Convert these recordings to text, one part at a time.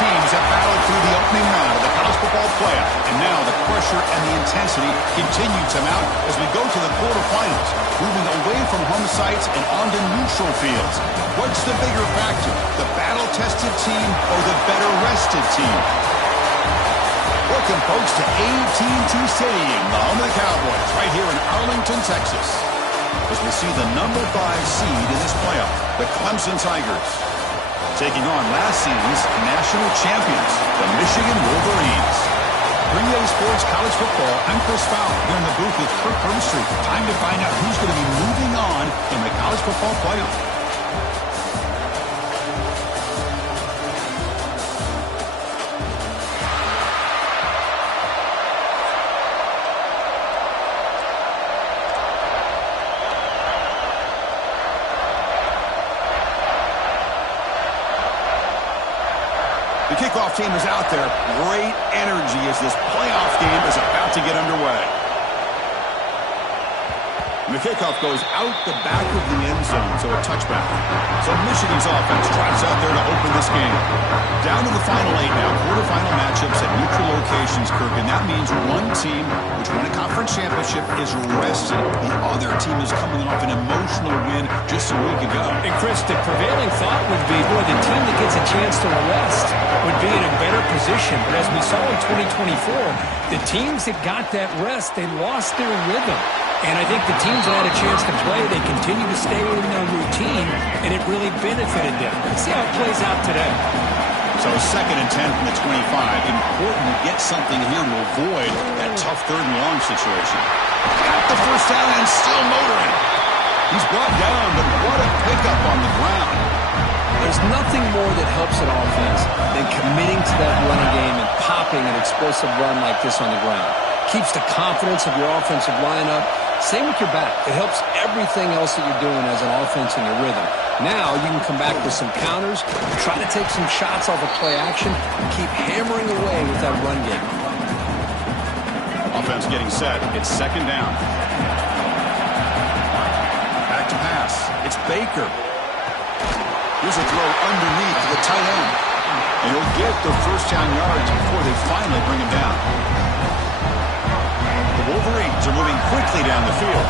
teams have battled through the opening round of the college football playoff, and now the pressure and the intensity continue to mount as we go to the quarterfinals, moving away from home sites and onto neutral fields. What's the bigger factor, the battle-tested team or the better-rested team? Welcome, folks, to AT&T Stadium, the home of the Cowboys, right here in Arlington, Texas, as we see the number 5 seed in this playoff, the Clemson Tigers, taking on last season's national champions, the Michigan Wolverines. 3A Sports College Football, I'm Chris Fowler, here in the booth with Kirk Herbstreit. Time to find out who's going to be moving on in the college football playoff. The kickoff team is out there. Great energy as this playoff game is about to get underway. And the kickoff goes out the back of the end zone, so a touchback. So Michigan's offense trots out there to open this game. Down to the final 8 now, quarterfinal matchups at neutral locations, Kirk, and that means one team which won a conference championship is rested. The other team is coming off an emotional win just a week ago. And Chris, the prevailing thought would be, boy, the team that gets a chance to rest would be in a better position. But as we saw in 2024, the teams that got that rest, they lost their rhythm. And I think the teams that had a chance to play, they continue to stay in their routine, and it really benefited them. Let's see how it plays out today. So 2nd and 10 from the 25. Important to get something here to avoid that tough 3rd and long situation. Got the first down and still motoring. He's brought down, but what a pickup on the ground. There's nothing more that helps an offense than committing to that running game and popping an explosive run like this on the ground. Keeps the confidence of your offensive lineup. Same with your back. It helps everything else that you're doing as an offense in your rhythm. Now you can come back with some counters, try to take some shots off of play action, and keep hammering away with that run game. Offense getting set. It's 2nd down. Back to pass. It's Baker. Here's a throw underneath to the tight end. And he'll get the first down yards before they finally bring him down. The Wolverines are moving quickly down the field.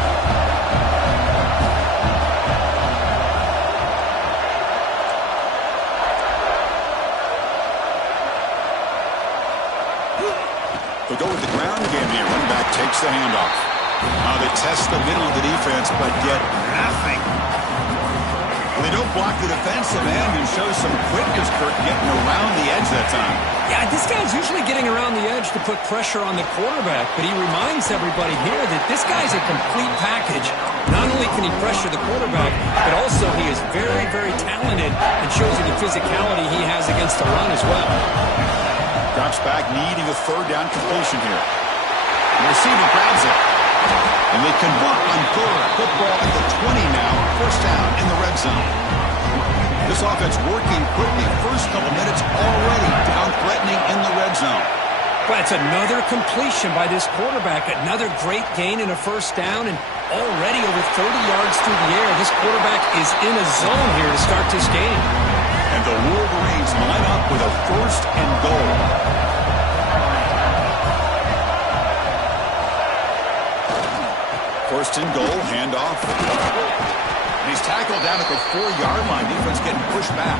They'll go with the ground game here. Running back takes the handoff. Now they test the middle of the defense, but get nothing. Well, they don't block the defensive end and show some quickness, Kirk, getting around the edge that time. Yeah, this guy's usually getting around the edge to put pressure on the quarterback, but he reminds everybody here that this guy's a complete package. Not only can he pressure the quarterback, but also he is very, very talented and shows you the physicality he has against the run as well. Drops back, needing a 3rd down completion here. The receiver grabs it. And they convert on 3rd. Football at the 20 now. 1st down in the red zone. This offense working quickly. First couple minutes already down threatening in the red zone. Well, it's another completion by this quarterback. Another great gain in a 1st down, and already over 30 yards through the air. This quarterback is in a zone here to start this game. And the Wolverines line up with a 1st and goal. First and goal, handoff. And he's tackled down at the 4-yard line. Defense getting pushed back.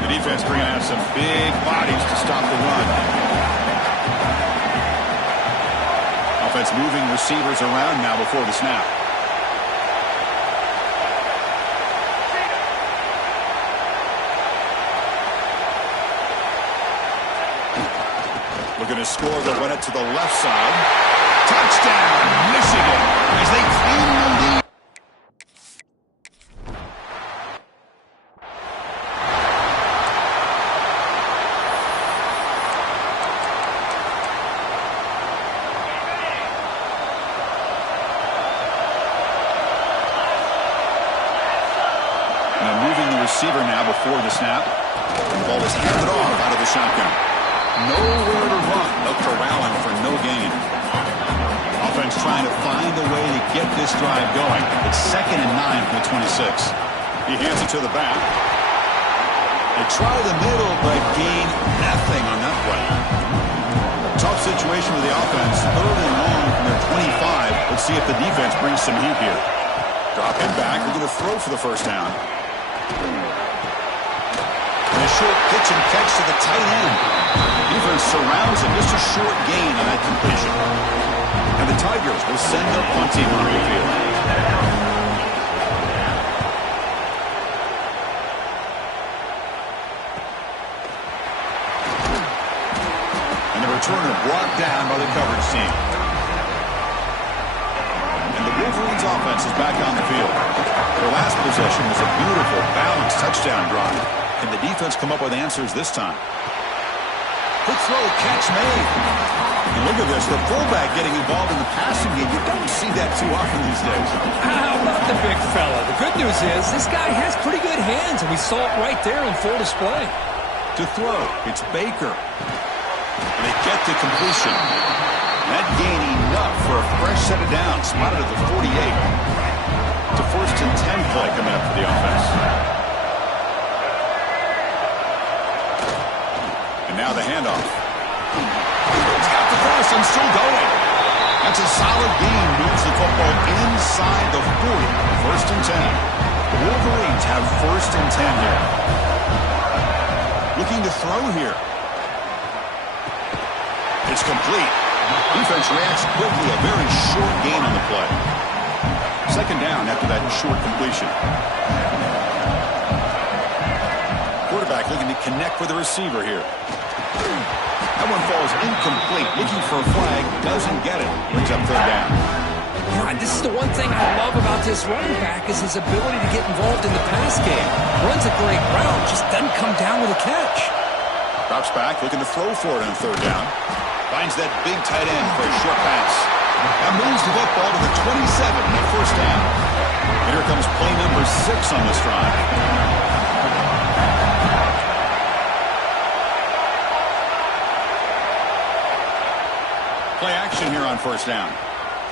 The defense bringing out some big bodies to stop the run. Offense moving receivers around now before the snap. Looking to score, they'll run it to the left side. Touchdown, Michigan, as they claim the lead. Now moving the receiver now before the snap. The ball is handed off out of the shotgun. Nowhere to run. They'll corral him for no gain. Offense trying to find a way to get this drive going. It's 2nd and 9 from the 26. He hands it to the back. They try the middle, but gain nothing on that play. Tough situation with the offense. 3rd and long from their 25. Let's see if the defense brings some heat here. Drop him back. We're going to throw for the first down. And a short pitch and catch to the tight end. Defense surrounds him. Just a short gain on that completion. And the Tigers will send their punt team on the field. And the returner brought down by the coverage team. And the Wolverines offense is back on the field. Their last possession was a beautiful, balanced touchdown drive. Can the defense come up with answers this time? Quick throw, catch made. And look at this, the fullback getting involved in the passing game. You don't see that too often these days. How about the big fella? The good news is this guy has pretty good hands, and we saw it right there on full display. To throw, it's Baker. And they get to completion. That gain enough for a fresh set of downs, spotted at the 48. It's a 1st and 10 play coming up for the offense. And now the handoff. He's got the cross and still going. That's a solid gain. Moves the football inside the 40. 1st and 10. The Wolverines have 1st and 10 here. Looking to throw here. It's complete. Defense reacts quickly. A very short gain on the play. 2nd down after that short completion. Quarterback looking to connect with the receiver here. That one falls incomplete. Looking for a flag. Doesn't get it. Brings up 3rd down. Yeah, and this is the one thing I love about this running back is his ability to get involved in the pass game. Runs a great route, just doesn't come down with a catch. Drops back, looking to throw for it on 3rd down. Finds that big tight end for a short pass. That moves the football to the 27 and a 1st down. And here comes play number 6 on this drive. Play action here on 1st down.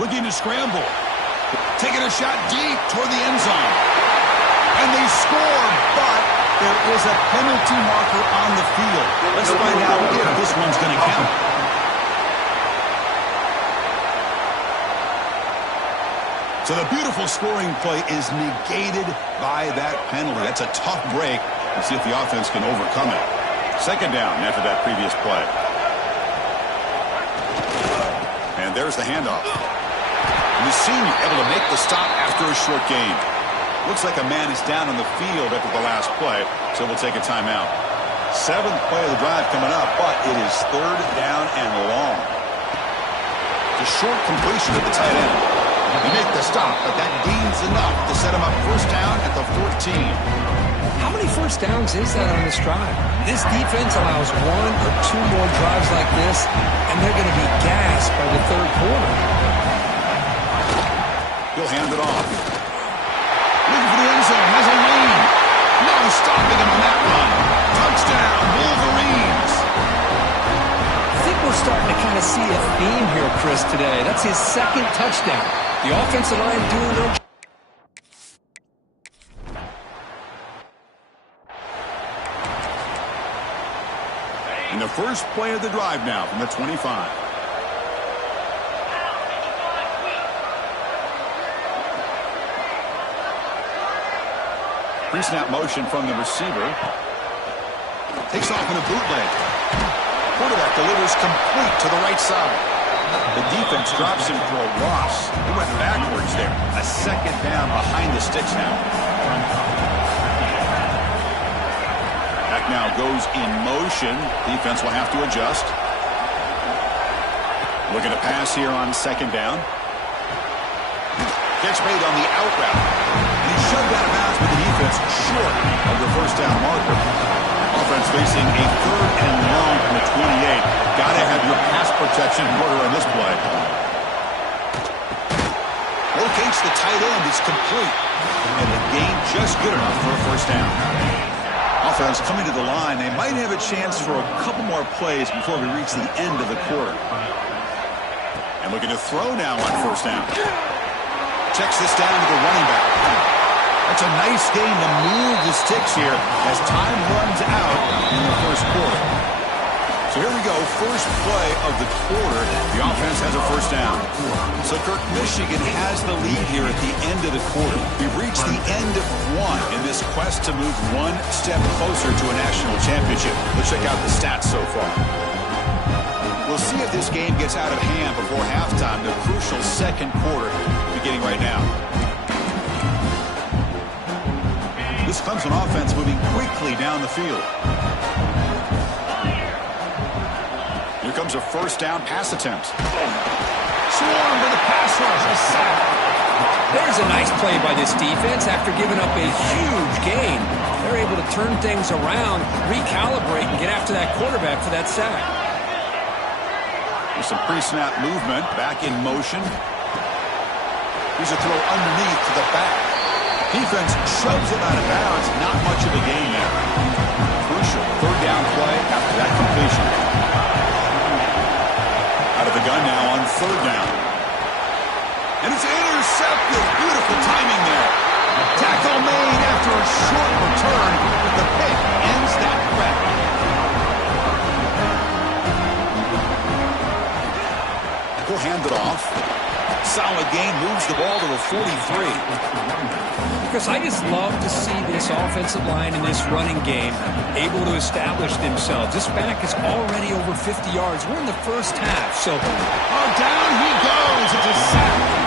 Looking to scramble. Taking a shot deep toward the end zone. And they score, but there is a penalty marker on the field. Let's find out if this one's going to count. So the beautiful scoring play is negated by that penalty. That's a tough break. Let's see if the offense can overcome it. 2nd down after that previous play. And there's the handoff. And the senior able to make the stop after a short gain. Looks like a man is down on the field after the last play, so we'll take a timeout. 7th play of the drive coming up, but it is 3rd down and long. It's a short completion to the tight end. They make the stop, but that gains enough to set him up 1st down at the 14. How many 1st downs is that on this drive? This defense allows 1 or 2 more drives like this, and they're going to be gassed by the 3rd quarter. He'll hand it off. Looking for the end zone. Has a lane. No stopping him on that run. Touchdown, Wolverines. I think we're starting to kind of see a theme here, Chris, today. That's his 2nd touchdown. The offensive line doing their job. And the first play of the drive now from the 25. Pre-snap motion from the receiver. Takes off in a bootleg. Quarterback delivers complete to the right side. The defense drops him for a loss. He went backwards there. A 2nd down behind the sticks now. Back now goes in motion. Defense will have to adjust. Looking to pass here on 2nd down. Catch made on the out route. And he shoved out of bounds with the defense short of the 1st down marker. Offense facing a 3rd and long from the 28. Got to have your pass protection in order on this play. Locates the tight end. It's complete. And the gain just good enough for a 1st down. Offense coming to the line. They might have a chance for a couple more plays before we reach the end of the quarter. And looking to throw now on 1st down. Checks this down to the running back. That's a nice gain to move the sticks here as time runs out in the first quarter. So here we go, first play of the quarter. The offense has a first down. So, Kirk, Michigan has the lead here at the end of the quarter. We've reached the end of one in this quest to move one step closer to a national championship. Let's check out the stats so far. We'll see if this game gets out of hand before halftime, the crucial second quarter beginning right now. This Clemson offense moving quickly down the field. Here comes a first down pass attempt. Swarm to the pass rush, a sack. There's a nice play by this defense after giving up a huge gain. They're able to turn things around, recalibrate, and get after that quarterback for that sack. There's some pre-snap movement, back in motion. Here's a throw underneath to the back. Defense shoves it out of bounds. Not much of a gain there. Crucial third down play after that completion. Out of the gun now on third down. And it's intercepted. Beautiful timing there. Tackle made after a short return, but the pick ends that threat. He'll hand it off. Solid gain, moves the ball to the 43. Chris, I just love to see this offensive line in this running game able to establish themselves. This back is already over 50 yards. We're in the first half, so down he goes. It's a sack.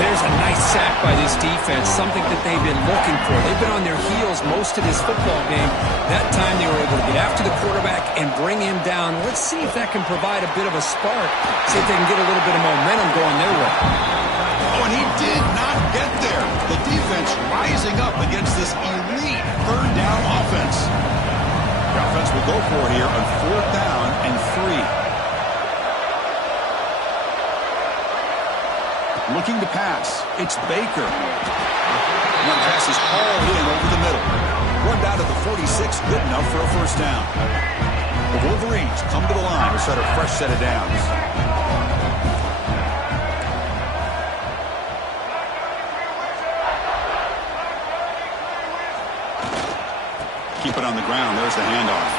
There's a nice sack by this defense, something that they've been looking for. They've been on their heels most of this football game. That time they were able to get after the quarterback and bring him down. Let's see if that can provide a bit of a spark, see if they can get a little bit of momentum going their way. Oh, and he did not get there. The defense rising up against this elite third down offense. The offense will go for it here on fourth down and 3. Looking to pass. It's Baker. And that pass is hauled in over the middle. Run down to the 46, good enough for a first down. The Wolverines come to the line to set a fresh set of downs. Keep it on the ground. There's the handoff.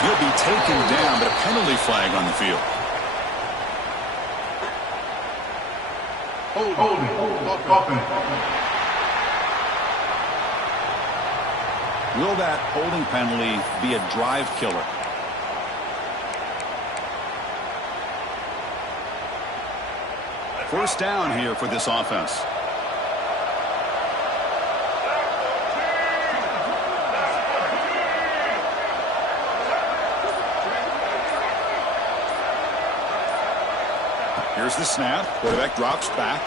He'll be taken down, but a penalty flag on the field. Will that holding penalty be a drive killer? First down here for this offense. Here's the snap. Quarterback drops back.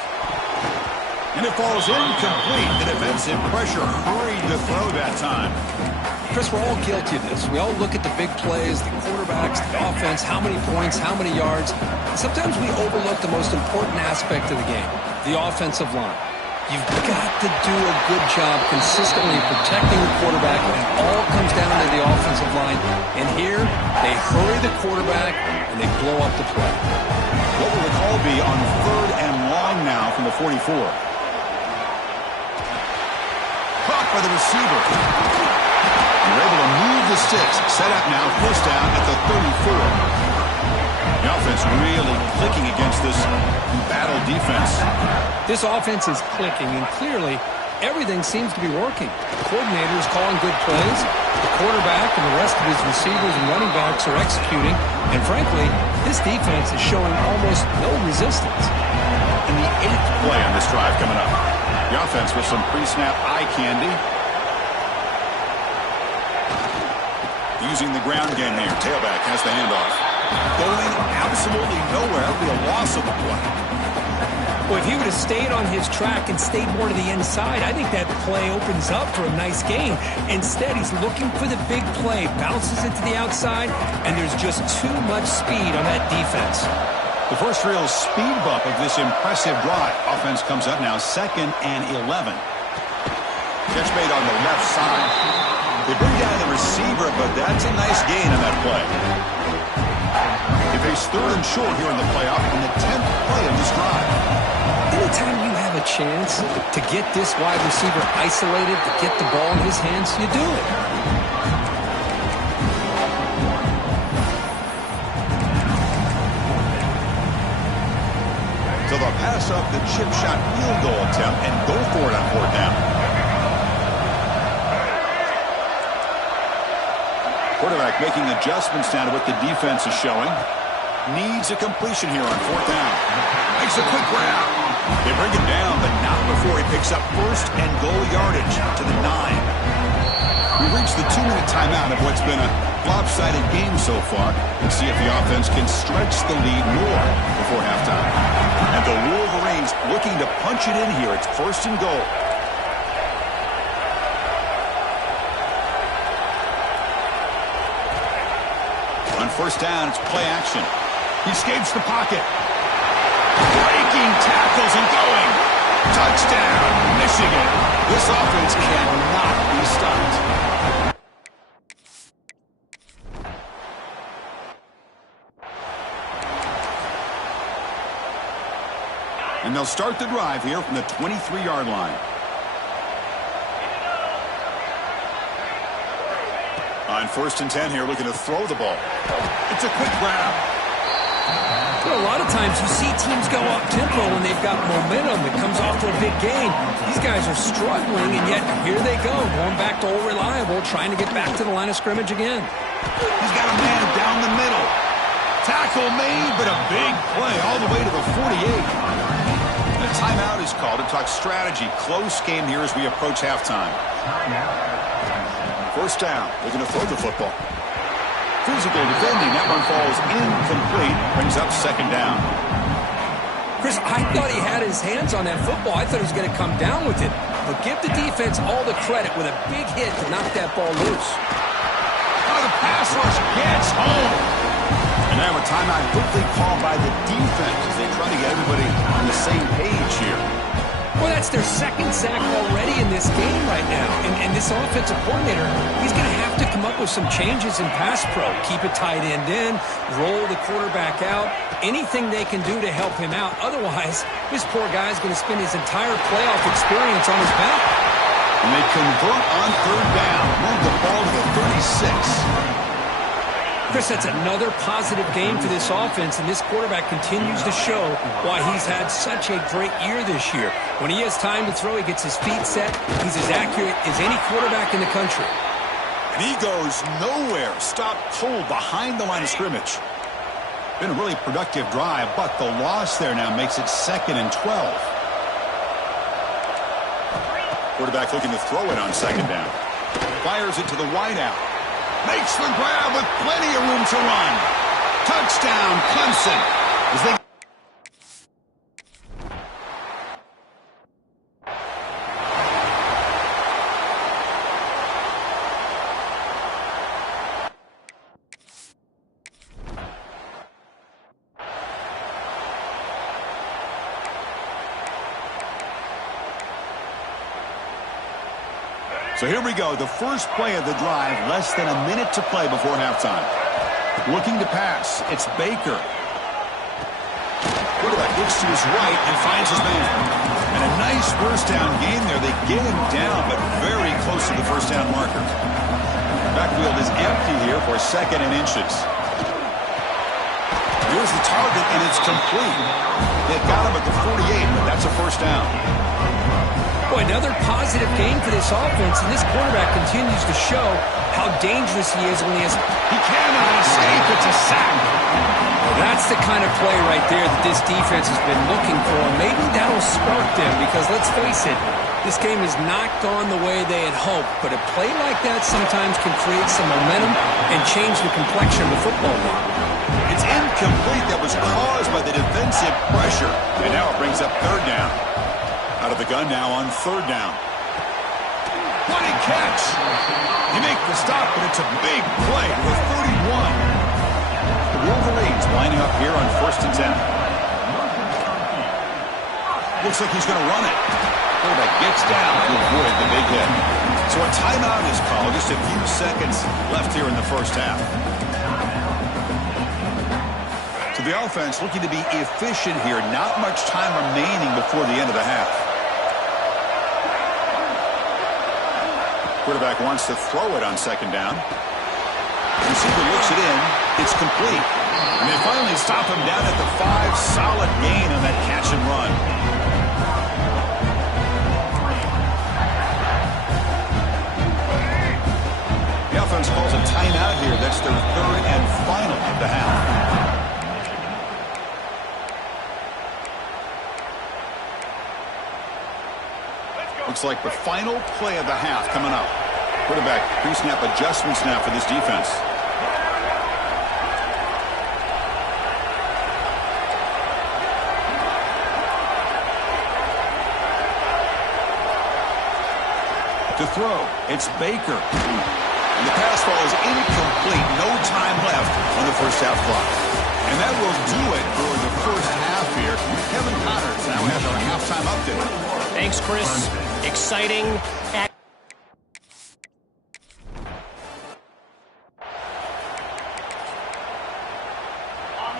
And it falls incomplete. The defensive pressure hurried to throw that time. Chris, we're all guilty of this. We all look at the big plays, the quarterbacks, the offense, how many points, how many yards. And sometimes we overlook the most important aspect of the game, the offensive line. You've got to do a good job consistently protecting the quarterback, and it all comes down to the offensive line. And here, they hurry the quarterback, and they blow up the play. What will the call be on third and long now from the 44? Caught by the receiver. They're able to move the sticks. Set up now, first down at the 34. The offense really clicking against this battle defense. This offense is clicking, and clearly everything seems to be working. The coordinator is calling good plays. The quarterback and the rest of his receivers and running backs are executing. And frankly, this defense is showing almost no resistance. And the 8th play on this drive coming up. The offense with some pre-snap eye candy. Using the ground game here. Tailback has the handoff. Going absolutely nowhere. That'll be a loss of the play. Well, if he would have stayed on his track and stayed more to the inside, I think that play opens up for a nice gain. Instead, he's looking for the big play, bounces it to the outside, and there's just too much speed on that defense. The first real speed bump of this impressive drive. Offense comes up now, 2nd and 11. Catch made on the left side. They bring down the receiver, but that's a nice gain on that play. They face 3rd and short here in the playoff on the 10th play of this drive. Anytime you have a chance chance to get this wide receiver isolated, to get the ball in his hands, you do it. So they'll pass up the chip shot field goal attempt and go for it on 4th down. Quarterback making adjustments down to what the defense is showing. Needs a completion here on 4th down. Makes a quick grab. They bring him down, but not before he picks up 1st and goal yardage to the 9. We reached the 2-minute timeout of what's been a lopsided game so far. Let's see if the offense can stretch the lead more before halftime. And the Wolverines looking to punch it in here. It's 1st and goal. On 1st down, it's play action. He escapes the pocket. Breaking tackles and going. Touchdown, Michigan. This offense cannot be stopped. And they'll start the drive here from the 23-yard line. On 1st and 10 here, looking to throw the ball. It's a quick grab. Well, a lot of times you see teams go up-tempo when they've got momentum. It comes off to a big gain. These guys are struggling, and yet here they go, going back to old reliable, trying to get back to the line of scrimmage again. He's got a man down the middle. Tackle made, but a big play all the way to the 48. And a timeout is called to talk strategy. Close game here as we approach halftime. 1st down, looking to throw the football. Physical defending, that one falls incomplete, brings up 2nd down. Chris, I thought he had his hands on that football. I thought he was going to come down with it. But give the defense all the credit with a big hit to knock that ball loose. Oh, the pass rush gets home. And now a timeout quickly called by the defense as they try to get everybody on the same page here. Well, that's their 2nd sack already in this game right now. And this offensive coordinator, he's going to have to come up with some changes in pass pro. Keep a tight end in, roll the quarterback out, anything they can do to help him out. Otherwise, this poor guy's going to spend his entire playoff experience on his back. And they convert on 3rd down, move the ball to the 36. Chris, that's another positive game for this offense, and this quarterback continues to show why he's had such a great year this year. When he has time to throw, he gets his feet set. He's as accurate as any quarterback in the country. And he goes nowhere. Stopped cold behind the line of scrimmage. Been a really productive drive, but the loss there now makes it 2nd and 12. Quarterback looking to throw it on 2nd down. Fires it to the wideout. Makes the grab with plenty of room to run. Touchdown, Clemson. As they So here we go, the first play of the drive, less than a minute to play before halftime. Looking to pass, it's Baker. Quarterback looks to his right and finds his man. And a nice 1st down gain there. They get him down, but very close to the 1st down marker. Backfield is empty here for 2nd and inches. Here's the target, and it's complete. They've got him at the 48, but that's a 1st down. Boy, another positive game for this offense, and this quarterback continues to show how dangerous he is when he has... He cannot escape. It's a sack. Well, that's the kind of play right there that this defense has been looking for. Maybe that'll spark them because, let's face it, this game has not gone the way they had hoped. But a play like that sometimes can create some momentum and change the complexion of the football game. It's incomplete. That was caused by the defensive pressure. And now it brings up 3rd down. Out of the gun now on 3rd down. What a catch! They make the stop, but it's a big play with 31. The Wolverines lining up here on 1st and 10. Looks like he's going to run it. Quarterback gets down to avoid the big hit. So a timeout is called. Just a few seconds left here in the 1st half. So the offense looking to be efficient here. Not much time remaining before the end of the half. Quarterback wants to throw it on second down. Receiver looks it in. It's complete. And they finally stop him down at the 5. Solid gain on that catch and run. The offense calls a timeout here. That's their 3rd and final of the half. Looks like the final play of the half coming up. Quarterback pre-snap adjustments now for this defense. To throw, it's Baker. And the pass ball is incomplete. No time left on the first half clock. And that will do it for the first half here. Kevin Connors now has our halftime update. Thanks, Chris. Exciting.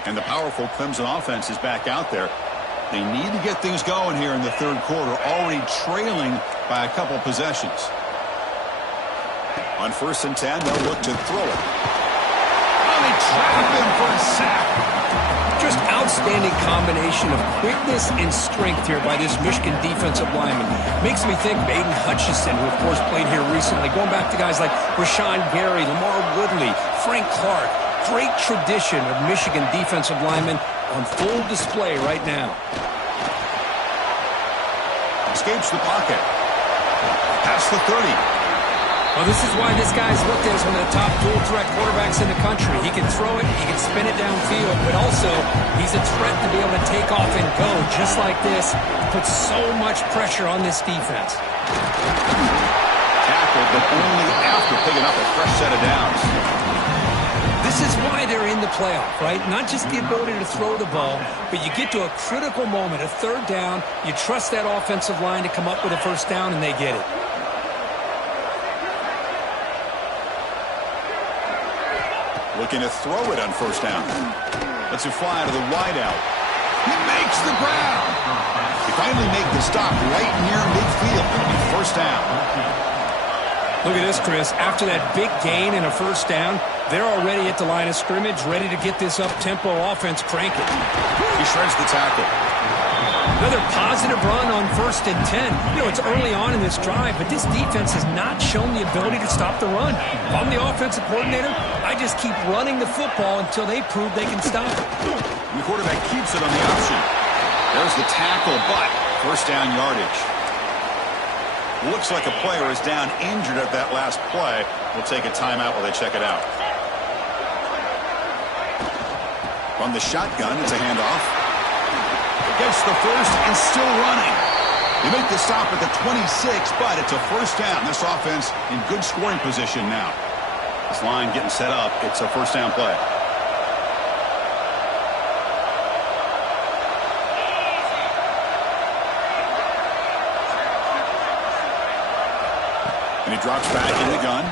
And the powerful Clemson offense is back out there. They need to get things going here in the 3rd quarter, already trailing by a couple possessions. On 1st and 10, they'll look to throw it. Oh, they trap him for a sack. Just outstanding combination of quickness and strength here by this Michigan defensive lineman. Makes me think of Aiden Hutchinson, who of course played here recently. Going back to guys like Rashawn Gary, Lamar Woodley, Frank Quart. Great tradition of Michigan defensive linemen on full display right now. Escapes the pocket. Past the 30. Well, this is why this guy's looked at as one of the top dual-threat quarterbacks in the country. He can throw it, he can spin it downfield, but also he's a threat to be able to take off and go just like this. Puts so much pressure on this defense. Tackled, but only after picking up a fresh set of downs. This is why they're in the playoff, right? Not just the ability to throw the ball, but you get to a critical moment, a 3rd down, you trust that offensive line to come up with a 1st down, and they get it. Looking to throw it on 1st down. Let's it fly to the wideout. He makes the ground. They finally make the stop right near midfield. It'll be 1st down. Look at this, Chris. After that big gain and a 1st down, they're already at the line of scrimmage, ready to get this up-tempo offense cranking. He shreds the tackle. Another positive run on 1st and 10. You know, it's early on in this drive, but this defense has not shown the ability to stop the run. If I'm the offensive coordinator, I just keep running the football until they prove they can stop it. And the quarterback keeps it on the option. There's the tackle, but 1st down yardage. Looks like a player is down injured at that last play. We'll take a timeout while they check it out. From the shotgun, it's a handoff. Gets the 1st and still running. They make the stop at the 26, but it's a 1st down. This offense in good scoring position now. This line getting set up. It's a 1st down play. And he drops back in the gun.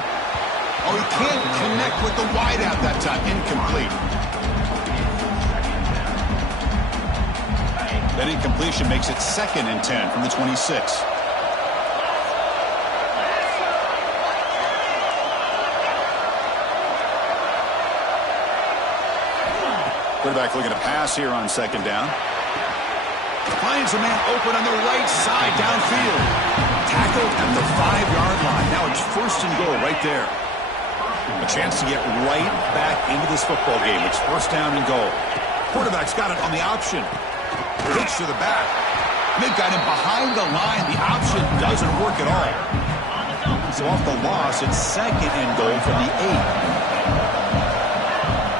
Oh, he can't connect with the wideout that time. Incomplete. That incompletion makes it 2nd and 10 from the 26. Quarterback looking to pass here on 2nd down. Finds a man open on the right side downfield. Tackled at the 5-yard line. Now it's 1st and goal right there. A chance to get right back into this football game. It's 1st down and goal. Quarterback's got it on the option. Pitch to the back. They've got him behind the line. The option doesn't work at all. So off the loss, it's 2nd and goal from the 8.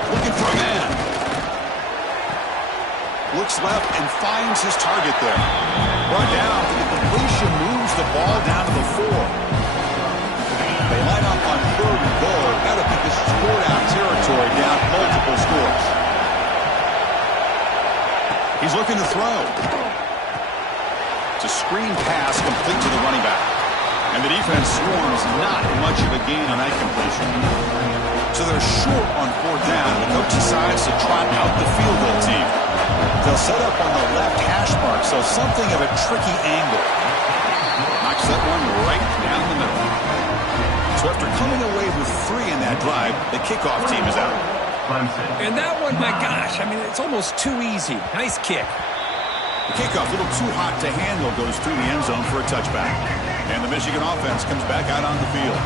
Looking for a man. Looks left and finds his target there. Brought down. The completion moves the ball down to the 4. They line up on 3rd and goal. Got to think this is 4-down territory, down multiple scores. He's looking to throw. It's a screen pass complete to the running back. And the defense swarms not much of a gain on that completion. So they're short on 4th down. The coach decides to trot out the field goal team. They'll set up on the left hash mark, so something of a tricky angle. Knocks that one right down the middle. So after coming away with 3 in that drive, the kickoff team is out. And that one, my gosh, I mean, it's almost too easy. Nice kick. The kickoff, a little too hot to handle, goes through the end zone for a touchback. And the Michigan offense comes back out on the field.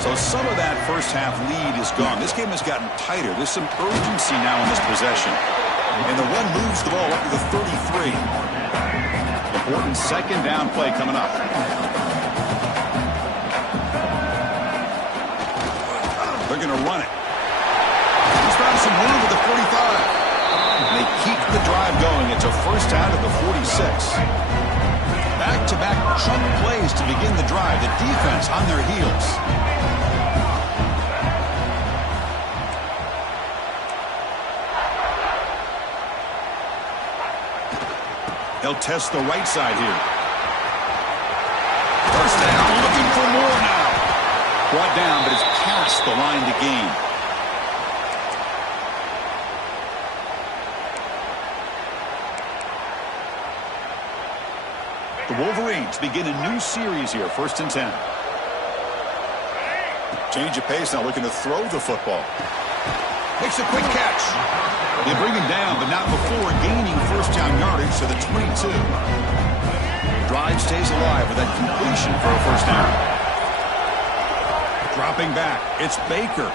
So some of that first half lead is gone. This game has gotten tighter. There's some urgency now in this possession. And the one moves the ball up to the 33. Important second down play coming up. They're going to run it. He's found some room at the 45. And they keep the drive going. It's a first down at the 46. Back-to-back chunk plays to begin the drive. The defense on their heels. They'll test the right side here. First down, looking for more now. Brought down, but it's past the line to gain. The Wolverines begin a new series here, 1st and 10. Change of pace now, looking to throw the football. Makes a quick catch. They bring him down, but not before gaining first down yardage to the 22. Drive stays alive with that completion for a first down. Dropping back, it's Baker.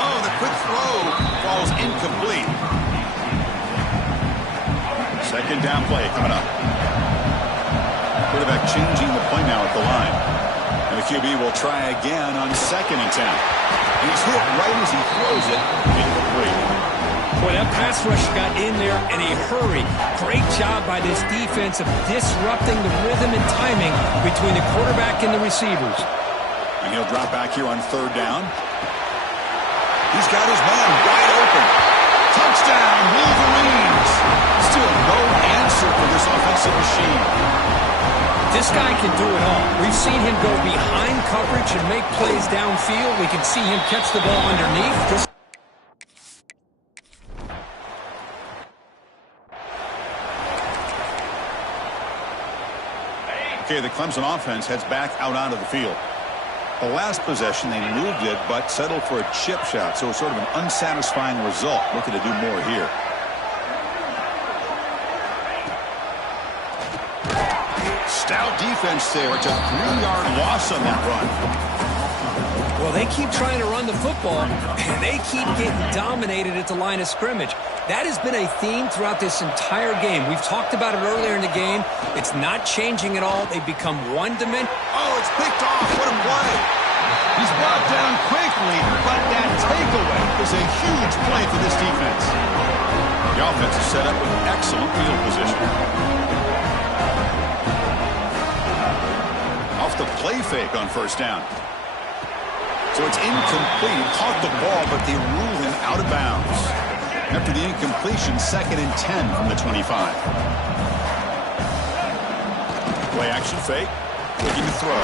Oh, the quick throw falls incomplete. Second down play coming up. Quarterback changing the play now at the line. And the QB will try again on 2nd and 10. He's hit right as he throws it. Incomplete. Boy, that pass rush got in there in a hurry. Great job by this defense of disrupting the rhythm and timing between the quarterback and the receivers. And he'll drop back here on 3rd down. He's got his man wide open. Touchdown, Wolverines. Still no answer for this offensive machine. This guy can do it all. We've seen him go behind coverage and make plays downfield. We can see him catch the ball underneath. Okay, the Clemson offense heads back out onto the field. The last possession, they moved it, but settled for a chip shot, so it's sort of an unsatisfying result. Looking to do more here. Stout defense there. It's a 3-yard loss on that run. Well, they keep trying to run the football, and they keep getting dominated at the line of scrimmage. That has been a theme throughout this entire game. We've talked about it earlier in the game. It's not changing at all. They've become one-dimensional. Oh, it's picked off. What a play. He's brought down quickly, but that takeaway is a huge play for this defense. The offense is set up with excellent field position. Off the play fake on first down. So it's incomplete. He caught the ball, but they rule him out of bounds. After the incompletion, 2nd and 10 from the 25. Play action fake. Looking to throw.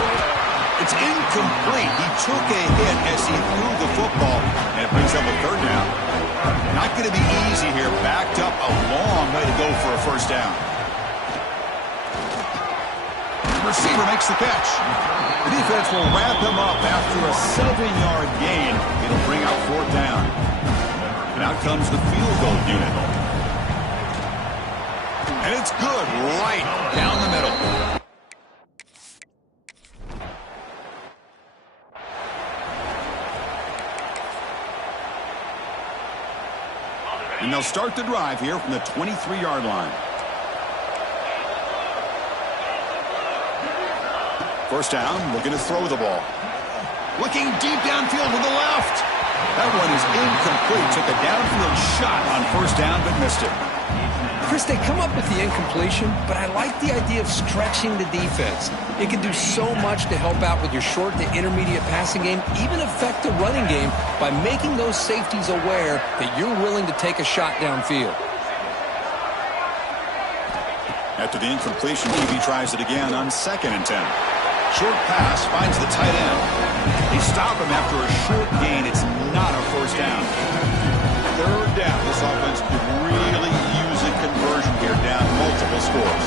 It's incomplete. He took a hit as he threw the football, and it brings up a 3rd down. Not going to be easy here. Backed up a long way to go for a first down. Receiver makes the catch. The defense will wrap him up after a 7-yard gain. It'll bring out 4th down. And out comes the field goal unit. And it's good right down the middle. And they'll start the drive here from the 23-yard line. First down, looking to throw the ball. Looking deep downfield to the left. That one is incomplete. Took a downfield shot on first down, but missed it. Chris, they come up with the incompletion, but I like the idea of stretching the defense. It can do so much to help out with your short to intermediate passing game, even affect the running game by making those safeties aware that you're willing to take a shot downfield. After the incompletion, QB tries it again on 2nd and 10. Short pass finds the tight end. They stop him after a short gain. It's not a first down. 3rd down. This offense could really use a conversion here, down multiple scores.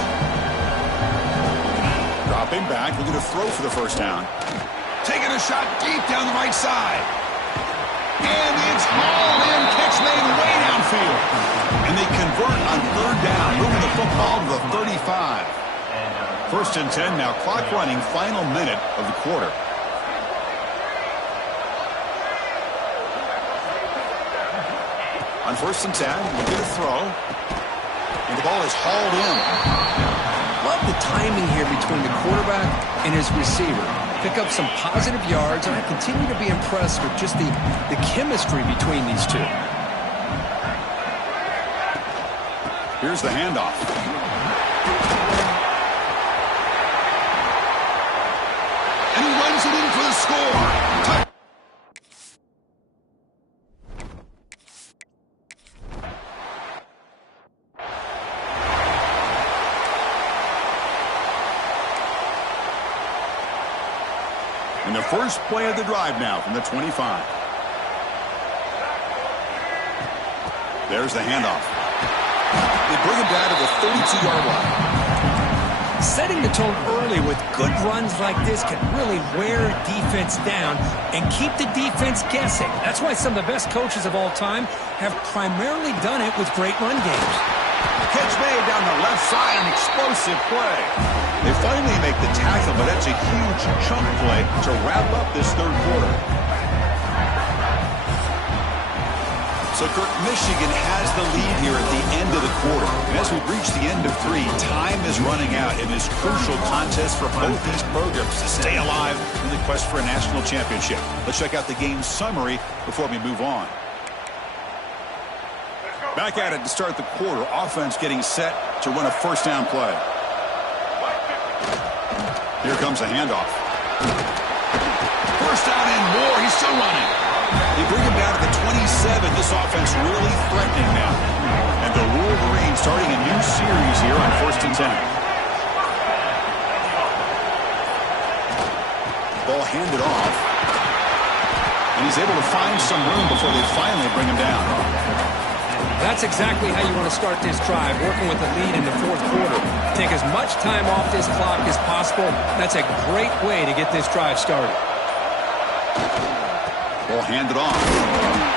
Dropping back, looking to throw for the first down. Taking a shot deep down the right side. And it's hauled in. Catch made way downfield. And they convert on third down, moving the football to the 35. First and 10 now, clock running, final minute of the quarter. On first and 10, we'll get a throw. And the ball is hauled in. Love the timing here between the quarterback and his receiver. Pick up some positive yards, and I continue to be impressed with just the chemistry between these two. Here's the handoff. And he runs it in for the score. And the first play of the drive now from the 25. There's the handoff. They bring him down to the 32-yard line. Setting the tone early with good runs like this can really wear a defense down and keep the defense guessing. That's why some of the best coaches of all time have primarily done it with great run games. Catch made down the left side, an explosive play. They finally make the tackle, but that's a huge chunk play to wrap up this third quarter. So, Kirk, Michigan has the lead here at the end of the quarter. And as we reach the end of 3, time is running out in this crucial contest for both these programs to stay alive in the quest for a national championship. Let's check out the game summary before we move on. Back at it to start the quarter. Offense getting set to run a first down play. Here comes a handoff. First down and more. He's still running. They bring him down to the 27. This offense really threatening now. And the Wolverines starting a new series here on first and 10. Ball handed off. And he's able to find some room before they finally bring him down. That's exactly how you want to start this drive, working with the lead in the fourth quarter. Take as much time off this clock as possible. That's a great way to get this drive started. Ball handed off.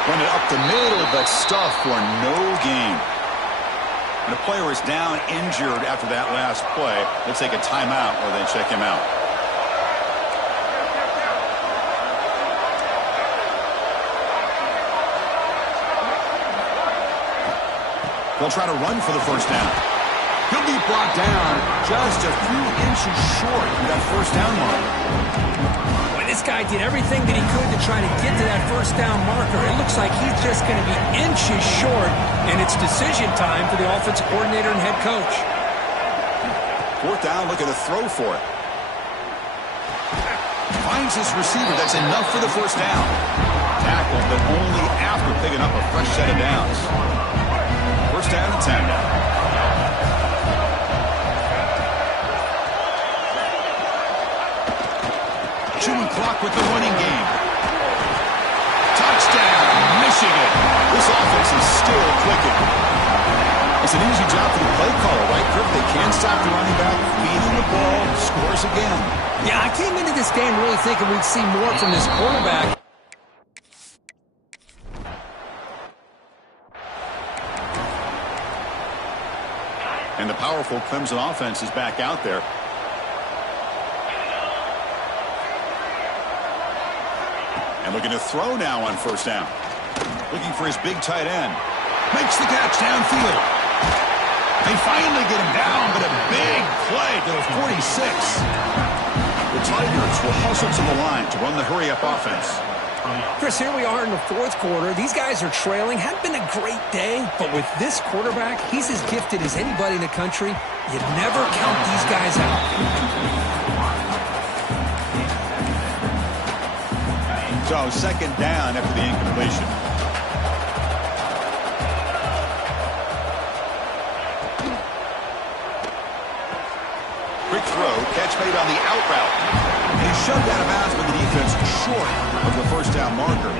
Run it up the middle, but stuffed for no gain. And the player is down injured after that last play. They'll take a timeout or they check him out. They'll try to run for the first down. He'll be brought down just a few inches short of that first down mark. Boy, this guy did everything that he could to try to get to that first down marker. It looks like he's just going to be inches short, and it's decision time for the offensive coordinator and head coach. Fourth down, looking to throw for it. Finds his receiver. That's enough for the first down. Tackled, but only after picking up a fresh set of downs. First down and 10 now. Chewing clock with the running game. Touchdown, Michigan. This offense is still clicking. It's an easy job for the play caller, right, Kirk? They can't stop the running back, feeding the ball, scores again. Yeah, I came into this game really thinking we'd see more from this quarterback. And the powerful Clemson offense is back out there. And looking to throw now on first down. Looking for his big tight end. Makes the catch downfield. They finally get him down, but a big play to the 46. The Tigers will hustle to the line to run the hurry-up offense. Chris, here we are in the fourth quarter. These guys are trailing. Hadn't been a great day, but with this quarterback, he's as gifted as anybody in the country. You never count these guys out. So, second down after the incompletion. Quick throw, catch made on the out route. And he shoved out of bounds with the defense short of the first down marker.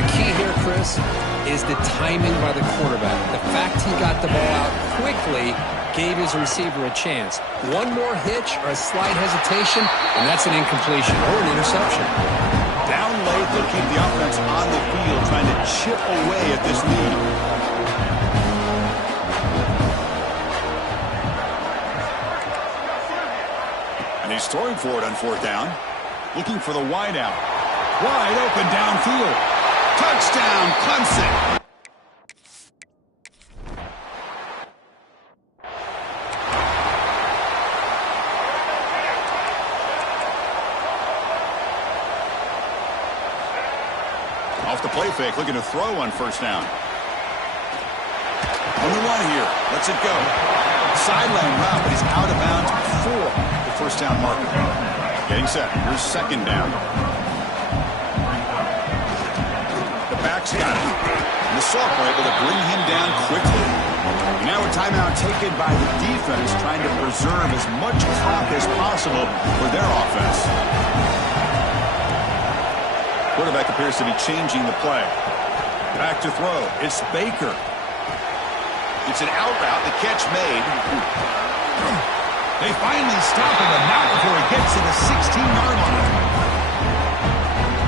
The key here, Chris, is the timing by the quarterback. The fact he got the ball out quickly gave his receiver a chance. One more hitch or a slight hesitation, and that's an incompletion or an interception. Down late, they'll keep the offense on the field, trying to chip away at this lead. And he's throwing for it on fourth down. Looking for the wide out. Wide open downfield. Touchdown, Clemson. Off the play fake, looking to throw on first down. On the run here, lets it go. Sideline route, but he's out of bounds before the first down marker. Getting set, here's second down. The back's got it. And the Soft were able to bring him down quickly. And now a timeout taken by the defense, trying to preserve as much clock as possible for their offense. Quarterback appears to be changing the play. Back to throw. It's Baker. It's an out route. The catch made. They finally stop him, but not before he gets to the 16-yard line.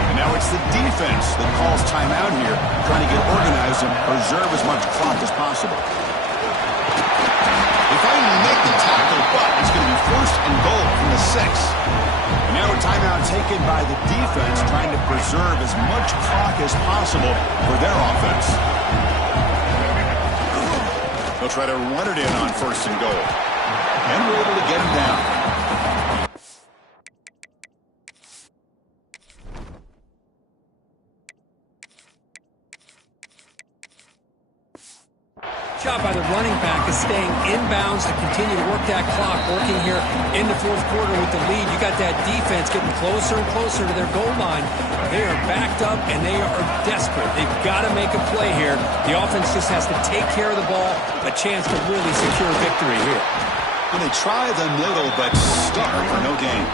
And now it's the defense that calls timeout here, trying to get organized and preserve as much clock as possible. They finally make the tackle, but it's going to be first and goal from the 6. And now a timeout taken by the defense, trying to preserve as much clock as possible for their offense. They'll try to run it in on first and goal. And we're able to get him down. Job by the running back is staying inbounds to continue to work that clock, working here in the fourth quarter with the lead. You got that defense getting closer and closer to their goal line. They are backed up, and they are desperate. They've got to make a play here. The offense just has to take care of the ball, a chance to really secure victory here. When they try the middle, but stuck for no gain.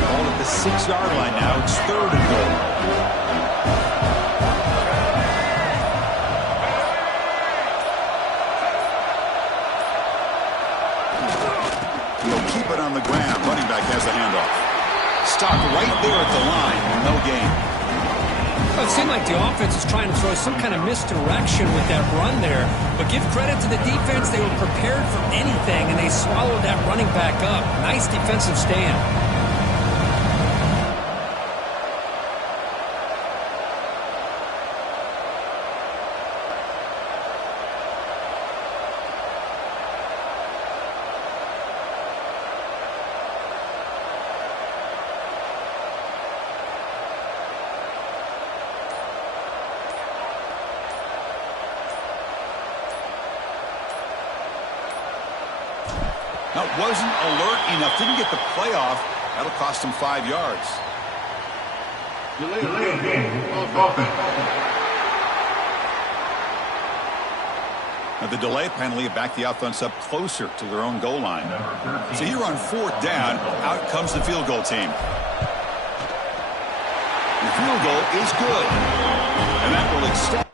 Ball at the 6-yard line now. It's third and goal. They'll keep it on the ground. Running back has the handoff. Stopped right there at the line. No gain. Well, it seemed like the offense was trying to throw some kind of misdirection with that run there. But give credit to the defense. They were prepared for anything, and they swallowed that running back up. Nice defensive stand. That wasn't alert enough. Didn't get the playoff. That'll cost him 5 yards. Delay game. Offense. Now the delay penalty backed the offense up closer to their own goal line. So here on fourth down, out comes the field goal team. The field goal is good. And that will extend.